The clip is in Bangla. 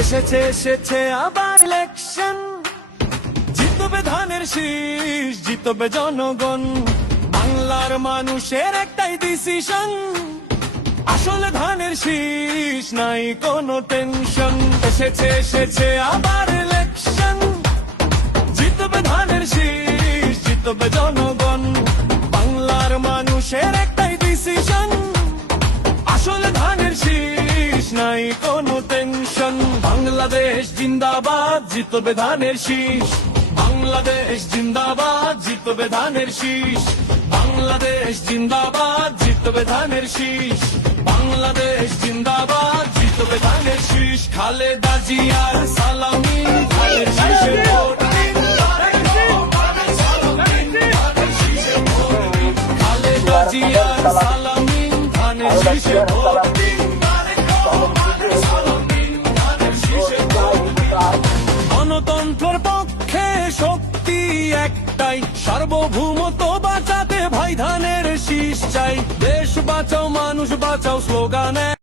এসেছে এসেছে আবার ইলেকশন, জিতবে ধানের শীষ, জিতবে জনগণ। বাংলার মানুষের একটাই ডিসিশন, আসলে ধানের শীষ, নাই কোনো টেনশন। এসেছে এসেছে আবার ইলেকশন, জিতবে ধানের শীষ, জিতবে জনগণ। বাংলার মানুষের একটাই ডিসিশন, আসলে ধানের শীষ, নাই কোনো টেনশন। বাংলাদেশ জিন্দাবাদ, জিতবে ধানের শীষ। বাংলাদেশ জিন্দাবাদ, জিতবে ধানের শীষ। বাংলাদেশ জিন্দাবাদ, জিতবে ধানের শীষ। বাংলাদেশ জিন্দাবাদ, জিতবে ধানের শীষ। খালেদা জিয়ার সালামি, ধানের শীষে ভোট দিন। খালেদা জিয়ার সালামি, ধানের শীষে ভোট দিন। গণতন্ত্রের পক্ষে শক্তি একটাই, সার্বভৌমত্ব বাঁচাতে ভাই ধানের শীষ চাই। দেশ বাঁচাও মানুষ বাঁচাও স্লোগানে